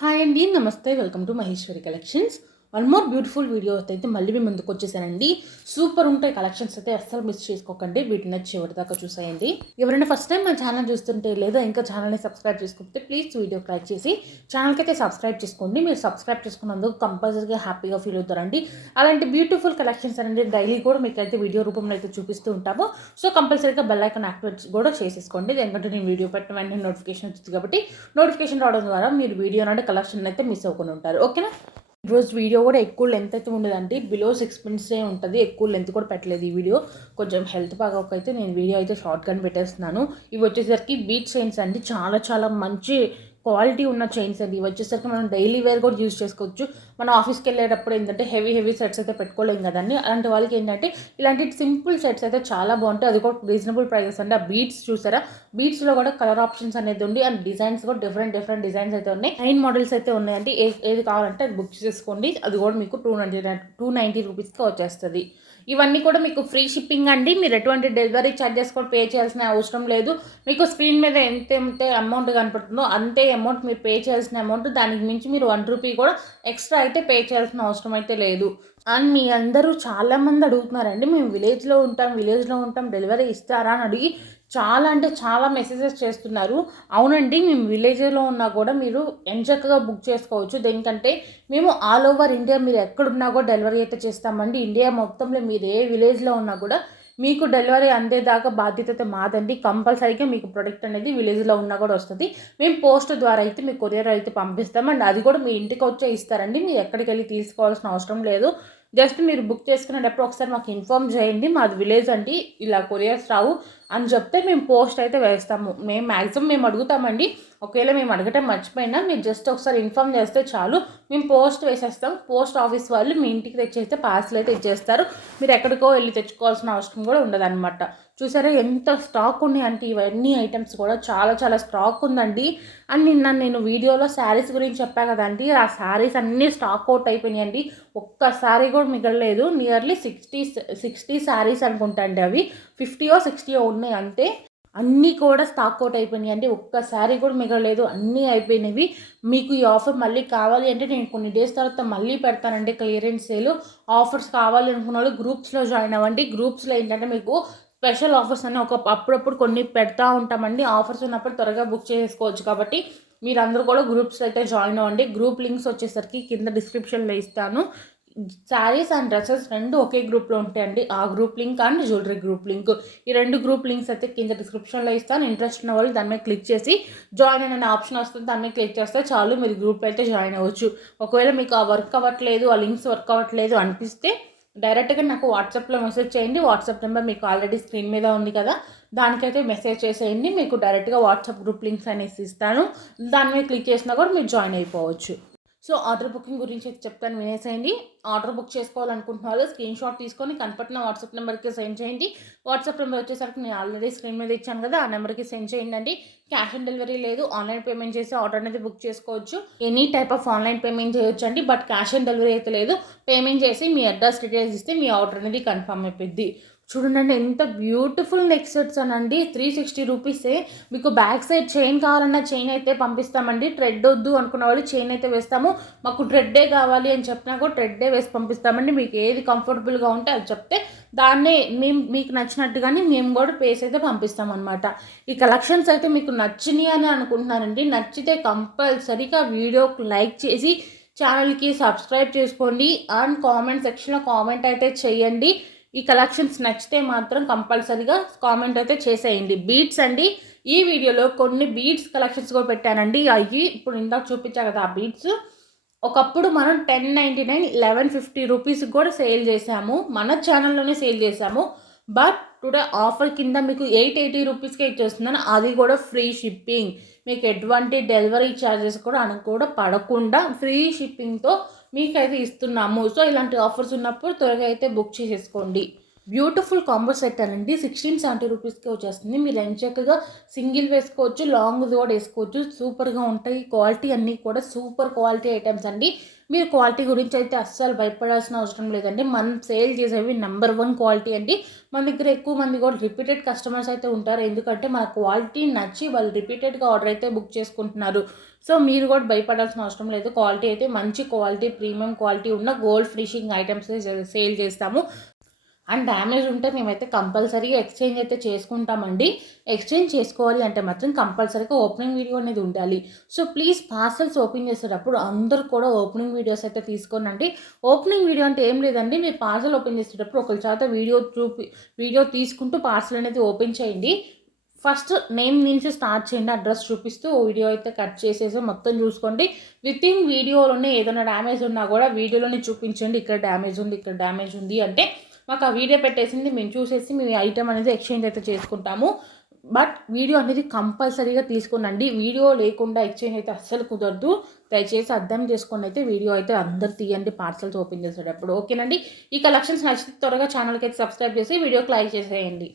Hi అండి, నమస్తే. Welcome to Maheshwari collections. One more beautiful video అయితే మళ్ళీ మీ ముందుకు వచ్చేసానండి. సూపర్ ఉంటాయి కలెక్షన్స్ అయితే, అస్సలు మిస్ చేసుకోకండి. వీటిని చివరి దాకా చూసేయండి. ఎవరైనా ఫస్ట్ టైం మన ఛానల్ చూస్తుంటే లేదా ఇంకా ఛానల్ని సబ్స్క్రైబ్ చేసుకోకపోతే ప్లీజ్ వీడియో లైక్ చేసి ఛానల్కి అయితే సబ్స్క్రైబ్ చేసుకోండి. మీరు సబ్స్క్రైబ్ చేసుకున్నందుకు కంపల్సరీగా హ్యాపీగా ఫీల్ అవుతారండి. అలాంటి బ్యూటిఫుల్ కలెక్షన్స్ అనేది డైలీ కూడా మీకు అయితే వీడియో రూపంలో అయితే చూపిస్తూ ఉంటాము. సో కంపల్సరీగా బెల్ ఐకాన్ యాక్టివేట్ కూడా చేసేసుకోండి. ఎందుకంటే నేను వీడియో పెట్టిన వెంటనే నోటిఫికేషన్ వచ్చింది కాబట్టి నోటిఫికేషన్ రావడం ద్వారా మీరు వీడియో అంటే కలెక్షన్ అయితే మిస్ అవ్వకుండా ఉంటారు. ఓకేనా? ఈరోజు వీడియో కూడా ఎక్కువ లెంత్ అయితే ఉండదండి. బిలో 6 మినిట్సే ఉంటుంది. ఎక్కువ లెంత్ కూడా పెట్టలేదు ఈ వీడియో. కొంచెం హెల్త్ బాగోకైతే నేను వీడియో అయితే షార్ట్గానే పెట్టేస్తున్నాను. ఇవి వచ్చేసరికి బీచ్ చైన్స్ అండి. చాలా చాలా మంచి క్వాలిటీ ఉన్న చైన్స్ అండి. ఇవి వచ్చేసరికి మనం డైలీ వేర్ కూడా యూజ్ చేసుకోవచ్చు. మనం ఆఫీస్కి వెళ్ళేటప్పుడు ఏంటంటే హెవీ సెట్స్ అయితే పెట్టుకోలేం కదండి. అలాంటి వాళ్ళకి ఏంటంటే ఇలాంటి సింపుల్ సెట్స్ అయితే చాలా బాగుంటాయి. అది కూడా రీజనబుల్ ప్రైజెస్ అండి. ఆ బీడ్స్ చూసారా, బీడ్స్లో కూడా కలర్ ఆప్షన్స్ అనేది ఉంది. అండ్ డిజైన్స్ కూడా డిఫరెంట్ డిజైన్స్ అయితే ఉన్నాయి. 9 మోడల్స్ అయితే ఉన్నాయండి. ఏది కావాలంటే అది బుక్ చేసుకోండి. అది కూడా మీకు 290 రూపీస్కి వచ్చేస్తుంది. ఇవన్నీ కూడా మీకు ఫ్రీ షిప్పింగ్ అండి. మీరు ఎటువంటి డెలివరీ ఛార్జెస్ కూడా పే చేయాల్సిన అవసరం లేదు. మీకు స్క్రీన్ మీద ఎంత అమౌంట్ కనపడుతుందో అంతే అమౌంట్ మీరు పే చేయాల్సిన అమౌంట్. దానికి మించి మీరు 1 రూపీ కూడా ఎక్స్ట్రా అయితే పే చేయాల్సిన అవసరం అయితే లేదు. అండ్ మీ అందరూ చాలామంది అడుగుతున్నారండి, మేము విలేజ్లో ఉంటాం డెలివరీ ఇస్తారా అని అడిగి చాలా అంటే చాలా మెసేజెస్ చేస్తున్నారు. అవునండి, మేము విలేజ్లో ఉన్నా కూడా మీరు ఎంచక్కగా బుక్ చేసుకోవచ్చు. దేనికంటే మేము ఆల్ ఓవర్ ఇండియా మీరు ఎక్కడున్నా కూడా డెలివరీ అయితే చేస్తామండి. ఇండియా మొత్తంలో మీరు ఏ విలేజ్లో ఉన్నా కూడా మీకు డెలివరీ అందేదాకా బాధ్యత మాదండి. కంపల్సరీగా మీకు ప్రొడక్ట్ అనేది విలేజ్లో ఉన్నా కూడా వస్తుంది. మేము పోస్ట్ ద్వారా అయితే మీకు కొరియర్ అయితే పంపిస్తాం. అండ్ అది కూడా మీ ఇంటికి వచ్చే ఇస్తారండి. మీరు ఎక్కడికి వెళ్ళి తీసుకోవాల్సిన అవసరం లేదు. జస్ట్ మీరు బుక్ చేసుకునేటప్పుడు ఒకసారి మాకు ఇన్ఫామ్ చేయండి, మాది విలేజ్ అండి, ఇలా కొరియర్స్ రావు అని చెప్తే మేము పోస్ట్ అయితే వేస్తాము. మేము అడుగుతామండి. ఒకవేళ మేము అడగటం మర్చిపోయినా మీరు జస్ట్ ఒకసారి ఇన్ఫామ్ చేస్తే చాలు, మేము పోస్ట్ వేసేస్తాం. పోస్ట్ ఆఫీస్ వాళ్ళు మీ ఇంటికి తెచ్చేస్తే పార్సల్ అయితే ఇచ్చేస్తారు. మీరు ఎక్కడికో వెళ్ళి తెచ్చుకోవాల్సిన అవసరం కూడా ఉండదన్నమాట. చూసారా ఎంత స్టాక్ ఉన్నాయి అంటే ఇవన్నీ ఐటమ్స్ కూడా చాలా చాలా స్టాక్ ఉందండి. అండ్ నేను వీడియోలో శారీస్ గురించి చెప్పా కదండి, ఆ శారీస్ అన్నీ స్టాక్ అవుట్ అయిపోయినాయండి. ఒక్క శారీ కూడా మిగలలేదు. నియర్లీ 60 శారీస్ అనుకుంటా అండి. అవి 50 60 ఉన్నాయి అంతే. అన్నీ కూడా స్టాక్ అవుట్ అయిపోయినాయి అండి. ఒక్కసారి కూడా మిగలలేదు, అన్నీ అయిపోయినవి. మీకు ఈ ఆఫర్ మళ్ళీ కావాలి అంటే నేను కొన్ని డేస్ తర్వాత మళ్ళీ పెడతానండి క్లియరెన్స్ సేల్. ఆఫర్స్ కావాలి అనుకున్న వాళ్ళు గ్రూప్స్లో జాయిన్ అవ్వండి. గ్రూప్స్లో ఏంటంటే మీకు స్పెషల్ ఆఫర్స్ అని అప్పుడప్పుడు కొన్ని పెడతా ఉంటామండి. ఆఫర్స్ ఉన్నప్పుడు త్వరగా బుక్ చేసుకోవచ్చు. కాబట్టి మీరందరూ కూడా గ్రూప్స్ అయితే జాయిన్ అవ్వండి. గ్రూప్ లింక్స్ వచ్చేసరికి కింద డిస్క్రిప్షన్లో ఇస్తాను. శారీస్ అండ్ డ్రెస్సెస్ రెండు ఒకే గ్రూప్లో ఉంటాయండి. ఆ group link and jewellery group link, ఈ రెండు గ్రూప్ లింక్స్ అయితే కింద డిస్క్రిప్షన్లో ఇస్తాను. ఇంట్రెస్ట్ ఉన్న వాళ్ళు దాని మీద క్లిక్ చేసి జాయిన్ అనే ఆప్షన్ వస్తుంది, దాని మీద క్లిక్ చేస్తే చాలు, మీరు గ్రూప్లో అయితే జాయిన్ అవ్వచ్చు. ఒకవేళ మీకు ఆ వర్క్ అవ్వట్లేదు, ఆ లింక్స్ వర్క్ అవ్వట్లేదు అనిపిస్తే డైరెక్ట్గా నాకు వాట్సాప్లో మెసేజ్ చేయండి. వాట్సాప్ నెంబర్ మీకు ఆల్రెడీ స్క్రీన్ మీద ఉంది కదా, దానికైతే మెసేజ్ చేసేయండి. మీకు డైరెక్ట్గా వాట్సాప్ గ్రూప్ లింక్స్ అనేసి ఇస్తాను. దాని మీద క్లిక్ చేసినా కూడా మీరు జాయిన్ అయిపోవచ్చు. సో ఆర్డర్ బుకింగ్ గురించి అయితే చెప్తాను, వినేసేయండి. ఆర్డర్ బుక్ చేసుకోవాలనుకుంటున్న వాళ్ళు స్క్రీన్ షాట్ తీసుకొని కనపడిన వాట్సాప్ నెంబర్కి సెండ్ చేయండి. వాట్సాప్ నెంబర్ వచ్చేసరికి నేను ఆల్రెడీ స్క్రీన్ మీద ఇచ్చాను కదా, ఆ నెంబర్కి సెండ్ చేయండి. క్యాష్ ఆన్ డెలివరీ లేదు, ఆన్లైన్ పేమెంట్ చేసి ఆర్డర్ అనేది బుక్ చేసుకోవచ్చు. Any type of online payment చేయొచ్చు అండి, బట్ క్యాష్ ఆన్ డెలివరీ అయితే లేదు. పేమెంట్ చేసి మీ అడ్రస్ డీటెయిల్స్ ఇస్తే మీ ఆర్డర్ అనేది కన్ఫర్మ్ అయిపోద్ది. చూడండి ఎంత బ్యూటిఫుల్ నెక్ సెట్స్ అనండి. 360 రూపీసే. మీకు బ్యాక్ సైడ్ చైన్ కావాలన్నా చైన్ అయితే పంపిస్తామండి. ట్రెడ్ వద్దు అనుకున్న వాళ్ళు చైన్ అయితే వేస్తాము. మాకు ట్రెడ్డే కావాలి అని చెప్పినా కూడా ట్రెడ్డే వేసి పంపిస్తామండి. మీకు ఏది కంఫర్టబుల్గా ఉంటే అది చెప్తే దాన్నే మీకు నచ్చినట్టుగానే మేము కూడా పేస్ అయితే పంపిస్తామన్నమాట. ఈ కలెక్షన్స్ అయితే మీకు నచ్చినాయి అని అనుకుంటున్నానండి. నచ్చితే కంపల్సరీగా వీడియోకి లైక్ చేసి ఛానల్కి సబ్స్క్రైబ్ చేసుకోండి. అండ్ కామెంట్ సెక్షన్లో కామెంట్ అయితే చేయండి. ఈ కలెక్షన్స్ నచ్చితే మాత్రం కంపల్సరీగా కామెంట్ అయితే చేసేయండి. బీడ్స్ అండి, ఈ వీడియోలో కొన్ని బీడ్స్ కలెక్షన్స్ కూడా పెట్టానండి. అవి ఇప్పుడు ఇందాక చూపించా కదా, ఆ బీడ్స్ ఒకప్పుడు మనం 1099 1150 రూపీస్కి కూడా సేల్ చేసాము, మన ఛానల్లోనే సేల్ చేసాము. బట్ టుడే ఆఫర్ కింద మీకు 880 రూపీస్కే ఇచ్చేస్తున్నాను. అది కూడా ఫ్రీ షిప్పింగ్. మీకు ఎటువంటి డెలివరీ ఛార్జెస్ కూడా పడకుండా ఫ్రీ షిప్పింగ్తో మీకైతే ఇస్తున్నాము. సో ఇలాంటి ఆఫర్స్ ఉన్నప్పుడు త్వరగా అయితే బుక్ చేసేసుకోండి. బ్యూటిఫుల్ కాంబో సెట్ అండి 1670 రూపీస్కి వచ్చేస్తుంది. మీరు ఎంచక్కగా సింగిల్ వేసుకోవచ్చు, లాంగ్ కూడా వేసుకోవచ్చు. సూపర్గా ఉంటాయి. క్వాలిటీ అన్నీ కూడా సూపర్ క్వాలిటీ ఐటమ్స్ అండి. మీరు క్వాలిటీ గురించి అయితే అస్సలు భయపడాల్సిన అవసరం లేదండి. మనం సేల్ చేసేవి నెంబర్ 1 క్వాలిటీ అండి. మన దగ్గర ఎక్కువ మంది కూడా రిపీటెడ్ కస్టమర్స్ అయితే ఉంటారు. ఎందుకంటే మన క్వాలిటీ నచ్చి వాళ్ళు రిపీటెడ్గా ఆర్డర్ అయితే బుక్ చేసుకుంటున్నారు. సో మీరు కూడా భయపడాల్సిన అవసరం లేదు. క్వాలిటీ అయితే మంచి క్వాలిటీ, ప్రీమియం క్వాలిటీ ఉన్న గోల్డ్ ఫినిషింగ్ ఐటమ్స్ సేల్ చేస్తాము. అండ్ డ్యామేజ్ ఉంటే మేమైతే కంపల్సరీగా ఎక్స్చేంజ్ అయితే చేసుకుంటామండి. ఎక్స్చేంజ్ చేసుకోవాలి అంటే మాత్రం కంపల్సరీగా ఓపెనింగ్ వీడియో అనేది ఉండాలి. సో ప్లీజ్ పార్సల్స్ ఓపెన్ చేసేటప్పుడు అందరూ కూడా ఓపెనింగ్ వీడియోస్ అయితే తీసుకోనండి. ఓపెనింగ్ వీడియో అంటే ఏం లేదండి, మీరు పార్సల్ ఓపెన్ చేసేటప్పుడు ఒకరి చేత వీడియో తీసుకుంటూ పార్సల్ అనేది ఓపెన్ చేయండి. ఫస్ట్ నేమ్ నుంచి స్టార్ట్ చేయండి. అడ్రస్ చూపిస్తూ వీడియో అయితే కట్ చేసేసి మొత్తం చూసుకోండి. వితిన్ వీడియోలోనే ఏదైనా డ్యామేజ్ ఉన్నా కూడా వీడియోలోనే చూపించండి. ఇక్కడ డ్యామేజ్ ఉంది, ఇక్కడ డ్యామేజ్ ఉంది అంటే మాకు ఆ వీడియో పెట్టేసింది మేము చూసేసి మేము ఐటమ్ అనేది ఎక్స్చేంజ్ అయితే చేసుకుంటాము. బట్ వీడియో అనేది కంపల్సరీగా తీసుకునండి. వీడియో లేకుండా ఎక్స్చేంజ్ అయితే అస్సలు కుదరదు. దయచేసి అర్థం చేసుకొని అయితే వీడియో అయితే అందరు తీయండి పార్సల్స్ ఓపెన్ చేసేటప్పుడు. ఓకేనండి. ఈ కలెక్షన్స్ నచ్చితే త్వరగా ఛానల్కి అయితే సబ్స్క్రైబ్ చేసి వీడియోకి లైక్ చేసేయండి.